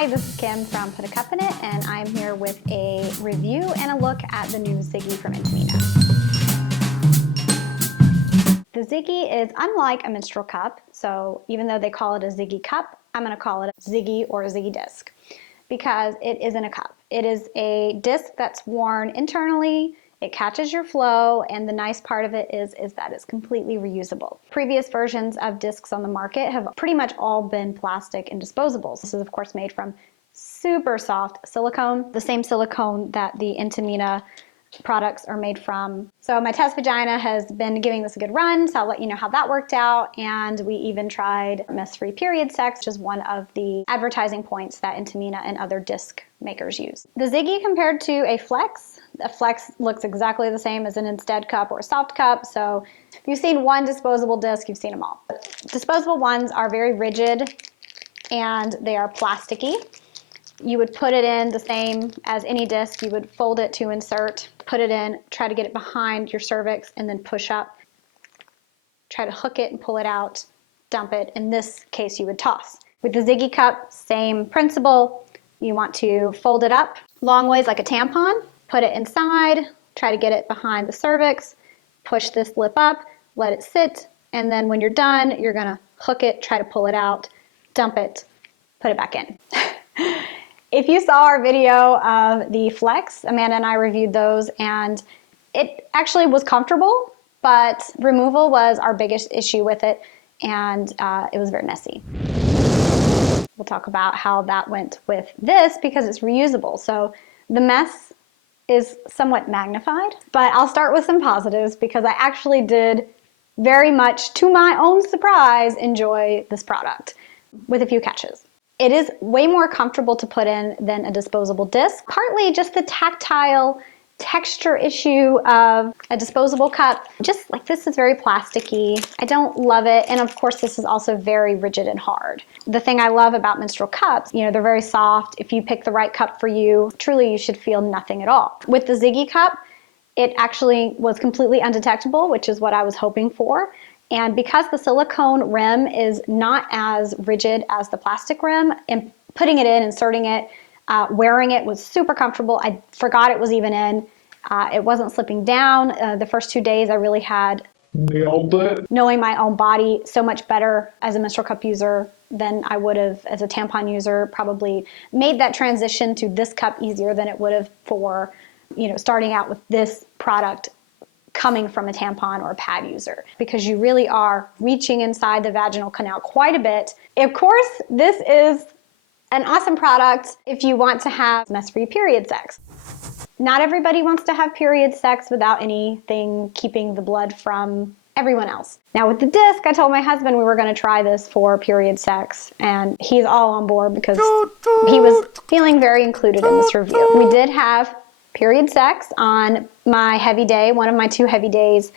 Hi, this is Kim from Put a Cup in It, and I'm here with a review and a look at the new Ziggy from Intimina. The Ziggy is unlike a menstrual cup, so even though they call it a Ziggy cup, I'm going to call it a Ziggy or a Ziggy disc because it isn't a cup. It is a disc that's worn internally. It catches your flow, and the nice part of it is that it's completely reusable. Previous versions of discs on the market have pretty much all been plastic and disposables. This is of course made from super soft silicone, the same silicone that the Intimina products are made from. So my test vagina has been giving this a good run, so I'll let you know how that worked out. And we even tried mess-free period sex, which is one of the advertising points that Intimina and other disc makers use. The Ziggy compared to a Flex looks exactly the same as an Instead cup or a soft cup. So if you've seen one disposable disc, you've seen them all. Disposable ones are very rigid and they are plasticky. You would put it in the same as any disc. You would fold it to insert, put it in, try to get it behind your cervix, and then push up. Try to hook it and pull it out, dump it. In this case, you would toss. With the Ziggy cup, same principle. You want to fold it up long ways like a tampon, put it inside, try to get it behind the cervix, push this lip up, let it sit, and then when you're done, you're gonna hook it, try to pull it out, dump it, put it back in. If you saw our video of the Flex, Amanda and I reviewed those, and it actually was comfortable, but removal was our biggest issue with it, and it was very messy. We'll talk about how that went with this because it's reusable. So the mess is somewhat magnified, but I'll start with some positives because I actually did very much, to my own surprise, enjoy this product with a few catches. It is way more comfortable to put in than a disposable disc, partly just the tactile texture issue of a disposable cup. Just like this is very plasticky. I don't love it. And of course, this is also very rigid and hard. The thing I love about menstrual cups, you know, they're very soft. If you pick the right cup for you, truly you should feel nothing at all. With the Ziggy cup, it actually was completely undetectable, which is what I was hoping for. And because the silicone rim is not as rigid as the plastic rim, and putting it in, inserting it, wearing it was super comfortable. I forgot it was even in. It wasn't slipping down. The first 2 days I really had nailed it. Knowing my own body so much better as a menstrual cup user than I would have as a tampon user. Probably made that transition to this cup easier than it would have for, you know, starting out with this product coming from a tampon or a pad user, because you really are reaching inside the vaginal canal quite a bit. Of course, this is an awesome product if you want to have mess-free period sex. Not everybody wants to have period sex without anything keeping the blood from everyone else. Now with the disc, I told my husband we were going to try this for period sex, and he's all on board because he was feeling very included in this review. We did have period sex on my heavy day, one of my 2 heavy days,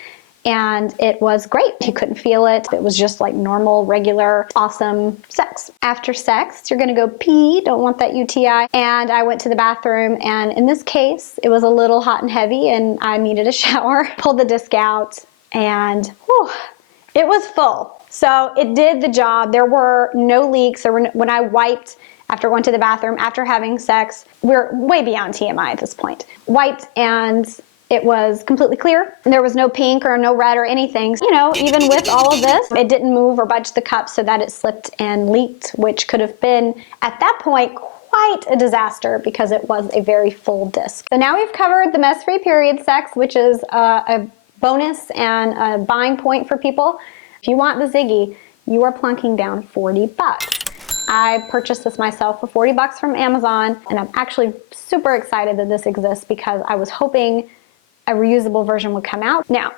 and it was great. You couldn't feel it. It was just like normal, regular, awesome sex. After sex, you're gonna go pee, don't want that UTI. And I went to the bathroom, and in this case, it was a little hot and heavy and I needed a shower. Pulled the disc out and whew, it was full. So it did the job. There were no leaks. When I wiped after going to the bathroom, after having sex, we're way beyond TMI at this point. Wiped and it was completely clear. There was no pink or no red or anything. You know, even with all of this, it didn't move or budge the cup so that it slipped and leaked, which could have been, at that point, quite a disaster because it was a very full disc. So now we've covered the mess-free period sex, which is a bonus and a buying point for people. If you want the Ziggy, you are plunking down 40 bucks. I purchased this myself for 40 bucks from Amazon, and I'm actually super excited that this exists because I was hoping a reusable version would come out. Now,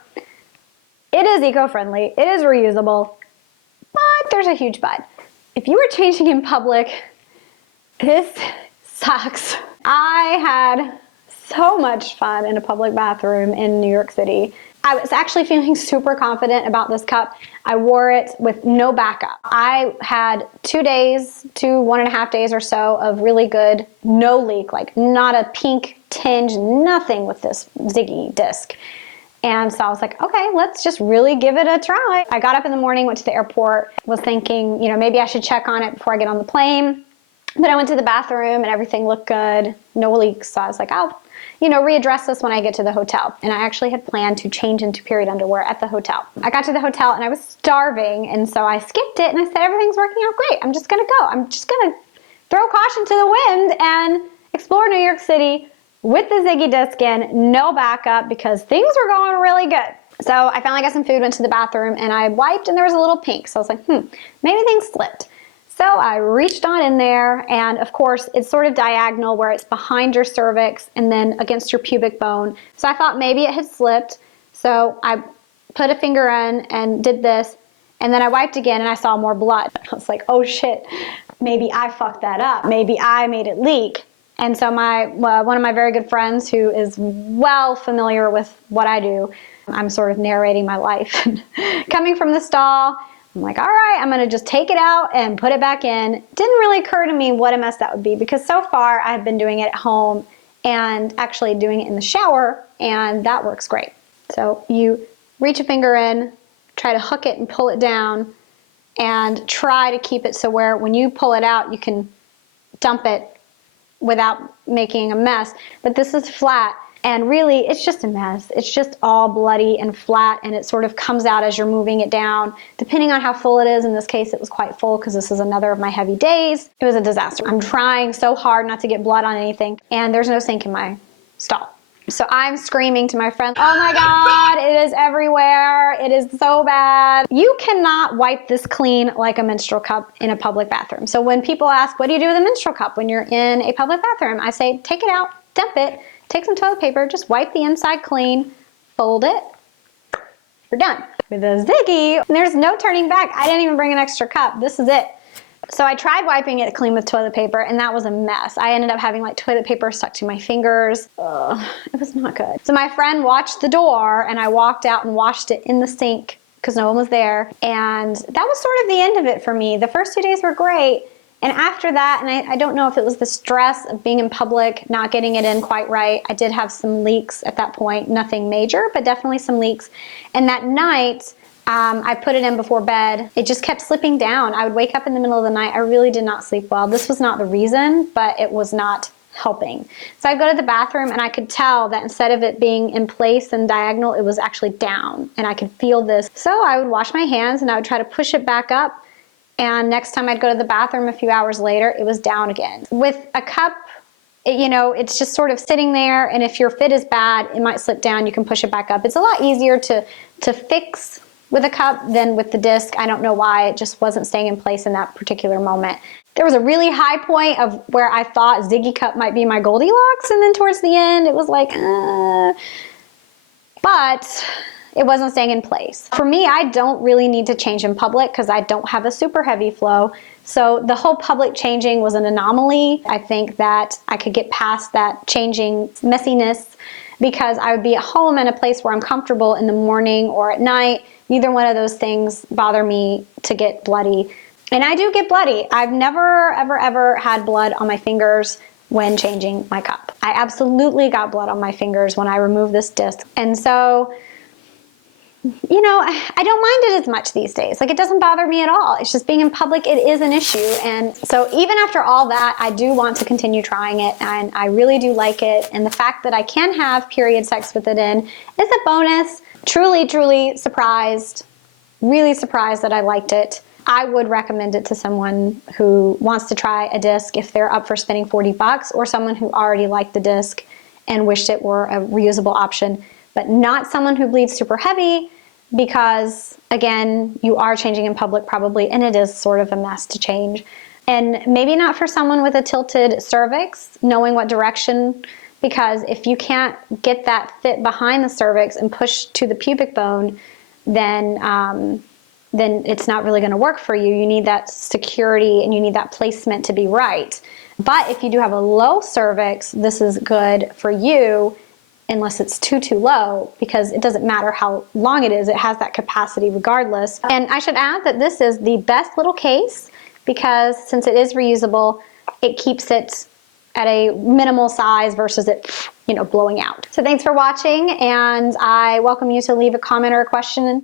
it is eco-friendly, it is reusable, but there's a huge but. If you were changing in public, this sucks. I had so much fun in a public bathroom in New York City. I was actually feeling super confident about this cup. I wore it with no backup. I had 2 days to 1.5 days or so of really good, no leak, like not a pink tinge, nothing with this Ziggy disc. And so I was like, okay, let's just really give it a try. I got up in the morning, went to the airport, was thinking, you know, maybe I should check on it before I get on the plane. But I went to the bathroom and everything looked good, no leaks. So I was like, I'll, readdress this when I get to the hotel. And I actually had planned to change into period underwear at the hotel. I got to the hotel and I was starving. And so I skipped it and I said, everything's working out great. I'm just gonna go. I'm just gonna throw caution to the wind and explore New York City with the Ziggy disc in, no backup, because things were going really good. So I finally got some food, went to the bathroom, and I wiped and there was a little pink. So I was like, maybe things slipped. So I reached on in there, and of course it's sort of diagonal where it's behind your cervix and then against your pubic bone. So I thought maybe it had slipped. So I put a finger in and did this, and then I wiped again and I saw more blood. I was like, oh shit, maybe I fucked that up. Maybe I made it leak. And so one of my very good friends who is well familiar with what I do, I'm sort of narrating my life. Coming from the stall, I'm like, all right, I'm gonna just take it out and put it back in. Didn't really occur to me what a mess that would be, because so far I've been doing it at home and actually doing it in the shower, and that works great. So you reach a finger in, try to hook it and pull it down, and try to keep it so where when you pull it out, you can dump it without making a mess. But this is flat. And really, it's just a mess. It's just all bloody and flat, and it sort of comes out as you're moving it down. Depending on how full it is, in this case, it was quite full because this is another of my heavy days. It was a disaster. I'm trying so hard not to get blood on anything, and there's no sink in my stall. So I'm screaming to my friend, oh my God, it is everywhere. It is so bad. You cannot wipe this clean like a menstrual cup in a public bathroom. So when people ask, what do you do with a menstrual cup when you're in a public bathroom? I say, take it out, dump it, take some toilet paper, just wipe the inside clean, fold it, you're done. With a Ziggy, there's no turning back. I didn't even bring an extra cup. This is it. So I tried wiping it clean with toilet paper, and that was a mess. I ended up having like toilet paper stuck to my fingers. Ugh, it was not good. So my friend watched the door, and I walked out and washed it in the sink because no one was there. And that was sort of the end of it for me. The first 2 days were great. And after that, and I don't know if it was the stress of being in public, not getting it in quite right. I did have some leaks at that point, nothing major, but definitely some leaks. And that night, I put it in before bed. It just kept slipping down. I would wake up in the middle of the night. I really did not sleep well. This was not the reason, but it was not helping. So I'd go to the bathroom and I could tell that instead of it being in place and diagonal, it was actually down, and I could feel this. So I would wash my hands and I would try to push it back up. And next time I'd go to the bathroom a few hours later, it was down again. With a cup, it's just sort of sitting there, and if your fit is bad, it might slip down. You can push it back up. It's a lot easier to fix with a cup than with the disc. I don't know why, it just wasn't staying in place in that particular moment. There was a really high point of where I thought Ziggy cup might be my Goldilocks, and then towards the end, it was like, but it wasn't staying in place. For me, I don't really need to change in public because I don't have a super heavy flow. So the whole public changing was an anomaly. I think that I could get past that changing messiness because I would be at home in a place where I'm comfortable in the morning or at night. Neither one of those things bother me to get bloody. And I do get bloody. I've never, ever, ever had blood on my fingers when changing my cup. I absolutely got blood on my fingers when I removed this disc. And so, I don't mind it as much these days. Like, it doesn't bother me at all. It's just being in public, it is an issue. And so even after all that, I do want to continue trying it, and I really do like it. And the fact that I can have period sex with it in is a bonus. Truly, truly surprised, really surprised that I liked it. I would recommend it to someone who wants to try a disc if they're up for spending $40, or someone who already liked the disc and wished it were a reusable option, but not someone who bleeds super heavy, because again, you are changing in public probably, and it is sort of a mess to change. And maybe not for someone with a tilted cervix, knowing what direction, because if you can't get that fit behind the cervix and push to the pubic bone, then it's not really going to work for you. You need that security and you need that placement to be right. But if you do have a low cervix, this is good for you, unless it's too low, because it doesn't matter how long it is, it has that capacity regardless. And I should add that this is the best little case, because since it is reusable, it keeps it at a minimal size versus it, blowing out. So thanks for watching, and I welcome you to leave a comment or a question